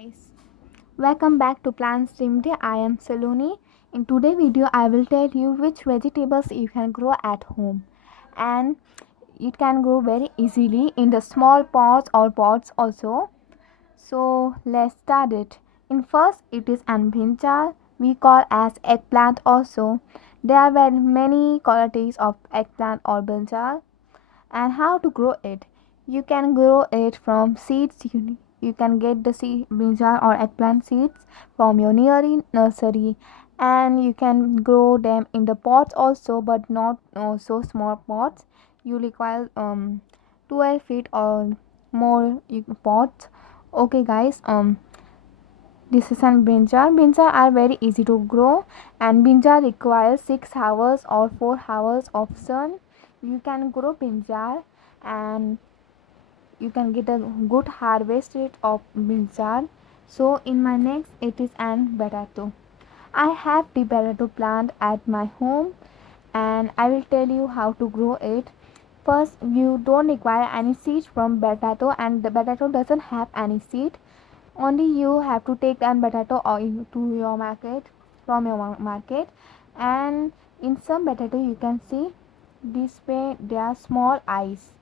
Guys, welcome back to Plant Stream Day. I am Saloni. In today's video, I will tell you which vegetables you can grow at home, and it can grow very easily in the small pots or pots also. So let's start it. In first, it is an brinjal. We call as eggplant also. There are very many qualities of eggplant or brinjal. And how to grow it? You can grow it from seeds. You can get the seed brinjal or eggplant seeds from your nearby nursery, and you can grow them in the pots also, but not so small pots. You require 12 feet or more pots. Okay guys, this is an brinjal. Brinjal are very easy to grow, and brinjal requires 6 hours or 4 hours of sun. You can grow brinjal, and you can get a good harvest rate of brinjal. So in my next, it is an potato. I have the potato plant at my home, and I will tell you how to grow it. First, you don't require any seeds from potato, and the potato doesn't have any seed. Only you have to take an potato or to your market from your market. And in some potato you can see this way they are small eyes,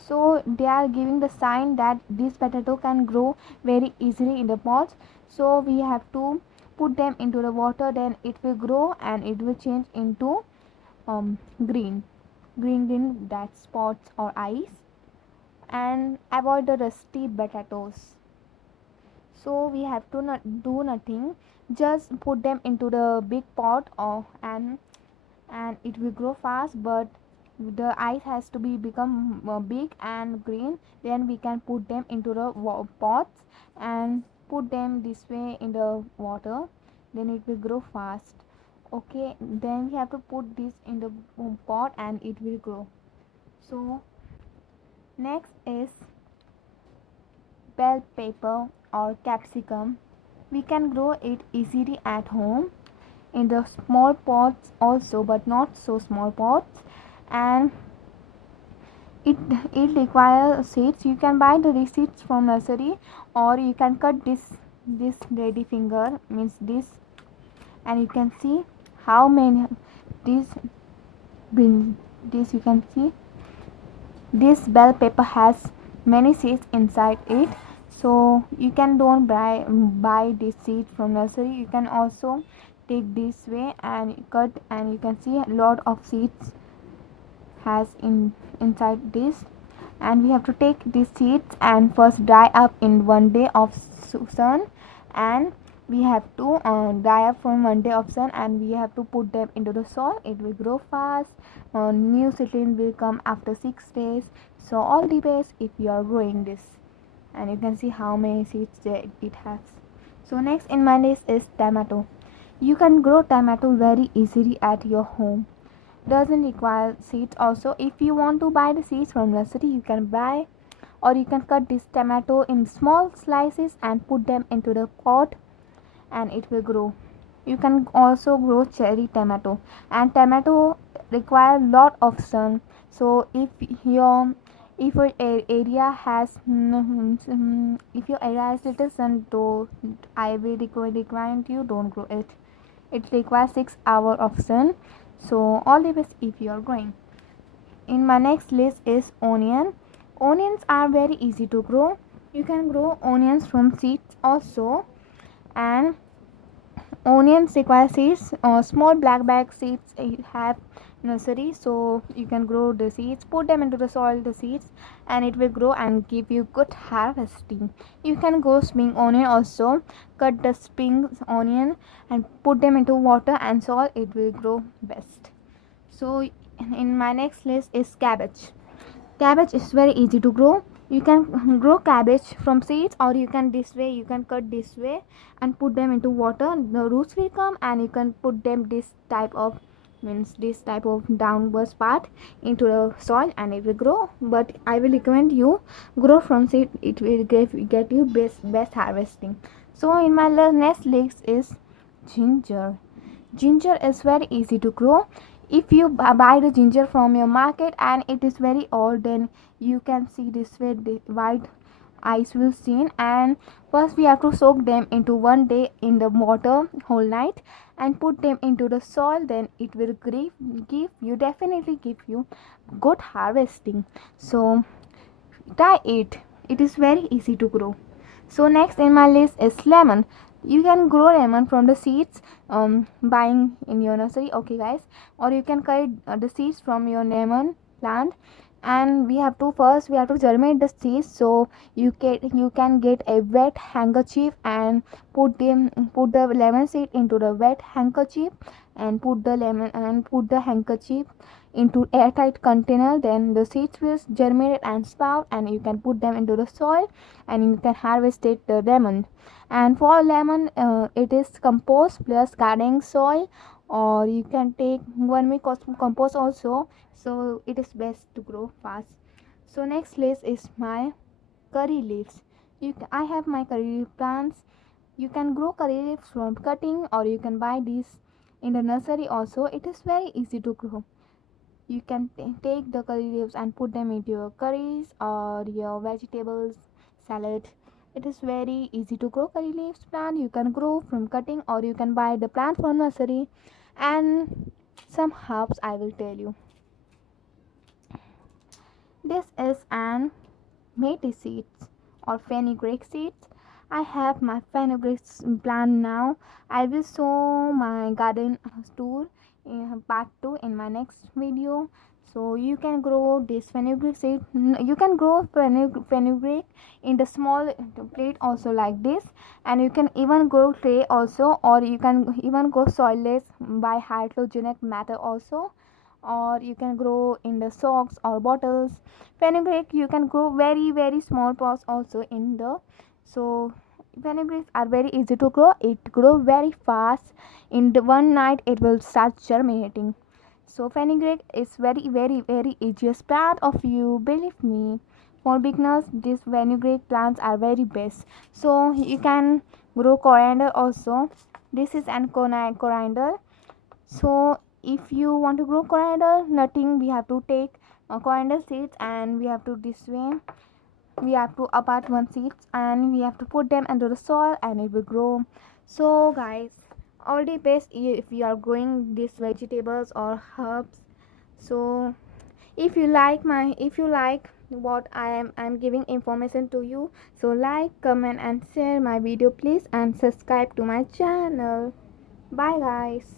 so they are giving the sign that this potato can grow very easily in the pots. So we have to put them into the water, then it will grow and it will change into green that spots or eyes. And avoid the rusty potatoes. So we have to not do nothing, just put them into the big pot, or and it will grow fast, but the ice has to be become big and green. Then we can put them into the pots and put them this way in the water, then it will grow fast. Okay, then we have to put this in the pot and it will grow. So next is bell pepper or capsicum. We can grow it easily at home in the small pots also, but not so small pots. And it it requires seeds. You can buy the seeds from nursery, or you can cut this lady finger, means this, and you can see how many this bring this you can see this bell pepper has many seeds inside it. So you can don't buy this seed from nursery. You can also take this way and cut, and you can see a lot of seeds has inside this. And we have to take these seeds and first dry up in 1 day of sun, and we have to dry up from 1 day of sun, and we have to put them into the soil. It will grow fast. New seedling will come after 6 days. So all depends if you are growing this, and you can see how many seeds it has. So next in my list is tomato. You can grow tomato very easily at your home. Doesn't require seeds also. If you want to buy the seeds from nursery, you can buy, or you can cut this tomato in small slices and put them into the pot, and it will grow. You can also grow cherry tomato, and tomato require lot of sun. So if your area has if your area has little sun, so I will recommend you don't grow it. It requires 6 hours of sun. So all the best if you are growing. In my next list is onion. Onions are very easy to grow. You can grow onions from seeds also, and onions require seeds. Small black bag seeds have nursery, so you can grow the seeds. Put them into the soil, the seeds, and it will grow and give you good harvesting. You can grow spring onion also. Cut the spring onion and put them into water and soil. It will grow best. So in my next list is cabbage. Cabbage is very easy to grow. You can grow cabbage from seeds, or you can this way, you can cut this way and put them into water. The roots will come, and you can put them this type of, means this type of downwards part into the soil, and it will grow. But I will recommend you grow from seed. It will get you best harvesting. So in my next list is ginger. Ginger is very easy to grow. If you buy the ginger from your market and it is very old, then you can see this way the white ice will stain. And first we have to soak them into 1 day in the water whole night and put them into the soil. Then it will give you, definitely give you good harvesting. So try it. It is very easy to grow. So next in my list is lemon. You can grow lemon from the seeds buying in your nursery, okay guys, or you can cut the seeds from your lemon plant. And we have to germinate the seeds. So you can get a wet handkerchief and put the lemon seed into the wet handkerchief, and put the handkerchief into airtight container. Then the seeds will germinate and sprout, and you can put them into the soil and you can harvest it the lemon. And for lemon, it is compost plus gardening soil, or you can take compost also. So it is best to grow fast. So next list is my curry leaves. I have my curry leaf plants. You can grow curry leaves from cutting, or you can buy these in the nursery also. It is very easy to grow. You can take the curry leaves and put them into your curries or your vegetables salad. It is very easy to grow curry leaves plant. You can grow from cutting, or you can buy the plant from nursery. And some herbs I will tell you. This is an meaty seeds or fenugreek seeds. I have my fenugreek plant now. I will show my garden tour in part 2 in my next video. So you can grow this fenugreek seed. You can grow fenugreek in the small plate also like this, and you can even grow clay also, or you can even grow soilless by hydrogenic matter also, or you can grow in the socks or bottles. Fenugreek you can grow very small pots also in the. So fenugreeks are very easy to grow. It grow very fast. In the one night it will start germinating. So fenugreek is very easiest plant of you, believe me. For beginners these fenugreek plants are very best. So you can grow coriander also. This is an coriander. So if you want to grow coriander, nothing, we have to take coriander seeds, and we have to this way, we have to apart one seeds and we have to put them into the soil and it will grow. So guys, all the best if you are growing these vegetables or herbs. So if you like what I'm giving information to you, so like, comment and share my video please, and subscribe to my channel. Bye guys.